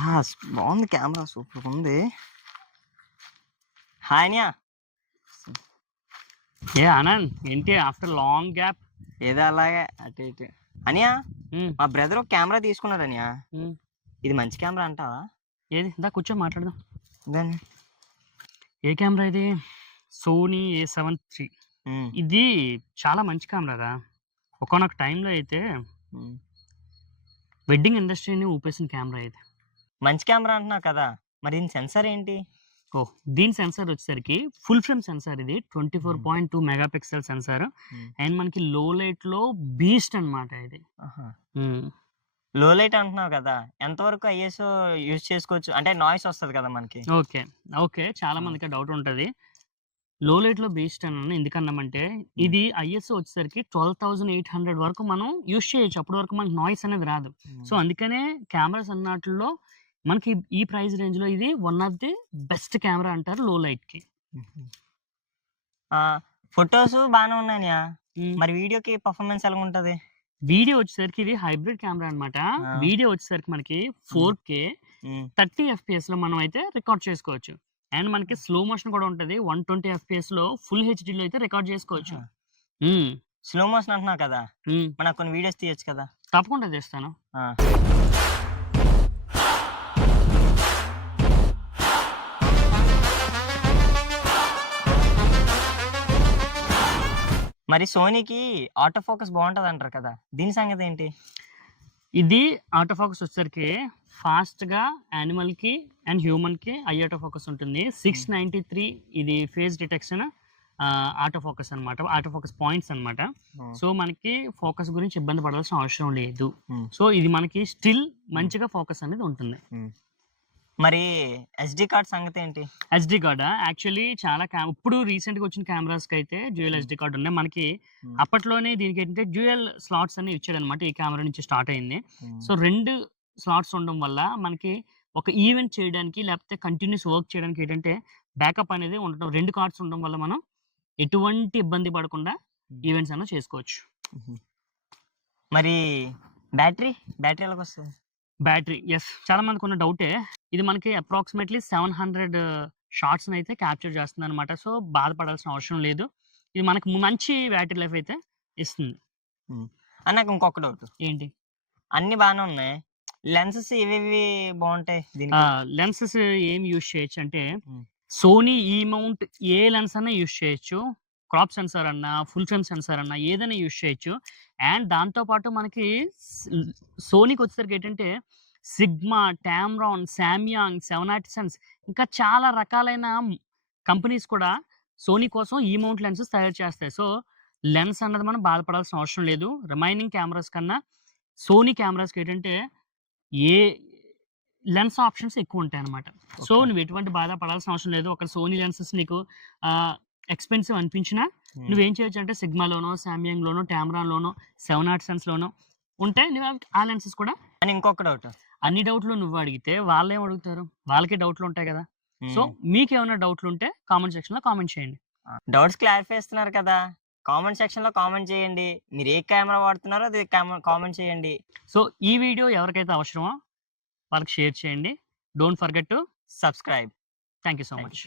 బాగుంది camera super ఉంది. Hi అనియా. ఏ ఆనంద్ ఏంటి ఆఫ్టర్ లాంగ్ గ్యాప్? ఏదో అలాగే అటు ఇటు. అనియా మా బ్రదర్ ఒక కెమెరా తీసుకున్నాడు అనియా. ఇది మంచి కెమెరా అంటావా? ఏది? దా కూర్చో మాట్లాడదాం. దాన్ని ఏ కెమెరా ఇది? Sony A seven three. ఇది చాలా మంచి కెమెరా రా. ఒకనొక టైంలో అయితే. వెడ్డింగ్ ఇండస్ట్రీని ఊపేసిన కెమెరా ఇది. మంచి కెమెరా అంటున్నావు కదా! మరి దీని సెన్సార్ ఏంటి? ఓ దీని సెన్సార్ వచ్చేసరికి ఫుల్ ఫ్రేమ్ సెన్సార్ ఇది. Twenty four. Point two megapixel sensor. And మనకి లో లైట్లో బీస్ట్ అన్నమాట ఇది. లో లైట్ అంటున్నావు కదా! ఎంతవరకు ఐఎస్ఓ యూజ్ చేసుకోవచ్చు? అంటే నాయిస్ వస్తుంది కదా మనకి. ఓకే. ఓకే చాలా. మందికి డౌట్ ఉంటది. లో లైట్లో బేస్డ్ అని ఎందుకన్నామంటే ఇది ఐఎస్ఓ వచ్చేసరికి ట్వెల్వ్ థౌసండ్ ఎయిట్ హండ్రెడ్ వరకు మనం యూస్ చేయొచ్చు. అప్పటి వరకు మనకి నాయిస్ అనేది రాదు. సో అందుకనే కెమెరాస్ అన్నట్లో మనకి ఈ ప్రైస్ రేంజ్లో ఇది one of the best camera అంటారు లో లైట్కి ఫొటోస్ బాగానే ఉన్నాయా మరి వీడియోకి పర్ఫార్మెన్స్ ఎలా ఉంటది వీడియో వచ్చేసరికి ఇది హైబ్రిడ్ కెమెరా అన్నమాట. Ah. వీడియో వచ్చేసరికి మనకి ఫోర్ కే థర్టీ ఎఫ్పిఎస్లో మనం అయితే రికార్డ్ చేసుకోవచ్చు. అండ్ మనకి స్లో మోషన్ కూడా ఉంటది. వన్ ట్వంటీ ఎఫ్పిఎస్లో ఫుల్ హెచ్డి లో అయితే రికార్డ్ చేసుకోవచ్చు. స్లో మోషన్ అంటున్నావు కదా. మనకు కొన్ని వీడియోస్ తీయొచ్చు కదా? తప్పకుండా చేస్తాను మరి సోనీకి ఆటో ఫోకస్ బాగుంటది అంటారు కదా దీని సంగతి ఏంటి? ఇది ఆటో ఫోకస్ వచ్చేసరికి ఫాస్ట్గా యానిమల్కి అండ్ హ్యూమన్కి ఐ ఆటో ఫోకస్ ఉంటుంది. సిక్స్ నైన్టీ త్రీ ఇది ఫేస్ డిటెక్షన్ ఆటో ఫోకస్ అన్నమాట ఆటో ఫోకస్ పాయింట్స్ అన్నమాట సో మనకి ఫోకస్ గురించి ఇబ్బంది పడాల్సిన అవసరం లేదు. Hmm. సో ఇది మనకి స్టిల్ మంచిగా ఫోకస్ అనేది ఉంటుంది. మరి ఎస్డి కార్డ్ సంగతి ఏంటి ఎస్డి కార్డ్ యాక్చువల్లీ చాలా ఇప్పుడు రీసెంట్గా వచ్చిన కెమెరాస్కి అయితే డ్యూయల్ ఎస్డి కార్డ్ ఉన్నాయి. మనకి. అప్పట్లోనే దీనికి ఏంటంటే డ్యూయల్ స్లాట్స్ అని ఇచ్చాడు అనమాట ఈ కెమెరా నుంచి స్టార్ట్ అయింది. సో రెండు స్లాట్స్ ఉండడం వల్ల మనకి ఒక ఈవెంట్ చేయడానికి లేకపోతే కంటిన్యూస్ వర్క్ చేయడానికి ఏంటంటే బ్యాకప్ అనేది ఉండడం రెండు కార్డ్స్ ఉండడం వల్ల మనం ఎటువంటి ఇబ్బంది పడకుండా. ఈవెంట్స్ అన్న చేసుకోవచ్చు. మరి బ్యాటరీ బ్యాటరీ ఎలాగ వస్తుంది బ్యాటరీ. ఎస్ చాలా మందికి ఉన్న డౌటే ఇది మనకి అప్రాక్సిమేట్లీ సెవెన్ హండ్రెడ్ షార్ట్స్ అయితే క్యాప్చర్ చేస్తుంది అనమాట సో బాధపడాల్సిన అవసరం లేదు. ఇది మనకి మంచి బ్యాటరీ లైఫ్ అయితే ఇస్తుంది. అని నాకు ఇంకొక డౌట్. ఏంటి? అన్ని బాగానే ఉన్నాయి. లెన్సెస్ ఇవేవి బాగుంటాయి లెన్సెస్ ఏం యూస్ చేయొచ్చు అంటే. సోనీ ఈ మౌంట్ ఏ లెన్స్ అన్నా యూస్ చేయొచ్చు. క్రాప్ సెన్సార్ అన్నా ఫుల్ ఫ్రేమ్ సెన్సార్ అన్నా ఏదైనా యూస్ చేయొచ్చు. అండ్ దాంతోపాటు మనకి సోనీకి వచ్చేసరికి ఏంటంటే Sigma Tamron Samyang seven sense ఇంకా చాలా రకాలైన కంపెనీస్ కూడా సోనీ కోసం ఈ మౌంట్ లెన్సెస్ తయారు చేస్తాయి. సో లెన్స్ అన్నది మనం బాధపడాల్సిన అవసరం లేదు. రిమైనింగ్ కెమెరాస్ కన్నా సోనీ కెమెరాస్కి ఏంటంటే ఏ లెన్స్ ఆప్షన్స్ ఎక్కువ ఉంటాయి అనమాట సో. నువ్వు ఎటువంటి బాధ పడాల్సిన అవసరం లేదు. ఒక సోనీ లెన్సెస్ నీకు ఎక్స్పెన్సివ్ అనిపించినా Hmm. నువ్వేం చేయొచ్చు అంటే సిగ్మాలోనో లోనో టామ్రాన్లోనో సెవెన్ ఆర్ట్ సెన్స్లోనో ఉంటే నువ్వు ఆ లెన్సెస్ కూడా. అని ఇంకొక డౌట్ అన్ని డౌట్లు నువ్వు అడిగితే వాళ్ళు ఏం అడుగుతారు? వాళ్ళకి డౌట్లు ఉంటాయి కదా. సో మీకు ఏమైనా డౌట్లు ఉంటే కామెంట్ సెక్షన్లో కామెంట్ చేయండి. డౌట్స్ క్లారిఫై ఇస్తున్నారు కదా. కామెంట్ సెక్షన్లో కామెంట్ చేయండి. మీరు ఏ కెమెరా వాడుతున్నారో అది కామెంట్ చేయండి. సో ఈ వీడియో ఎవరికైతే అవసరమో వాళ్ళకి షేర్ చేయండి. Don't forget to subscribe thank you so much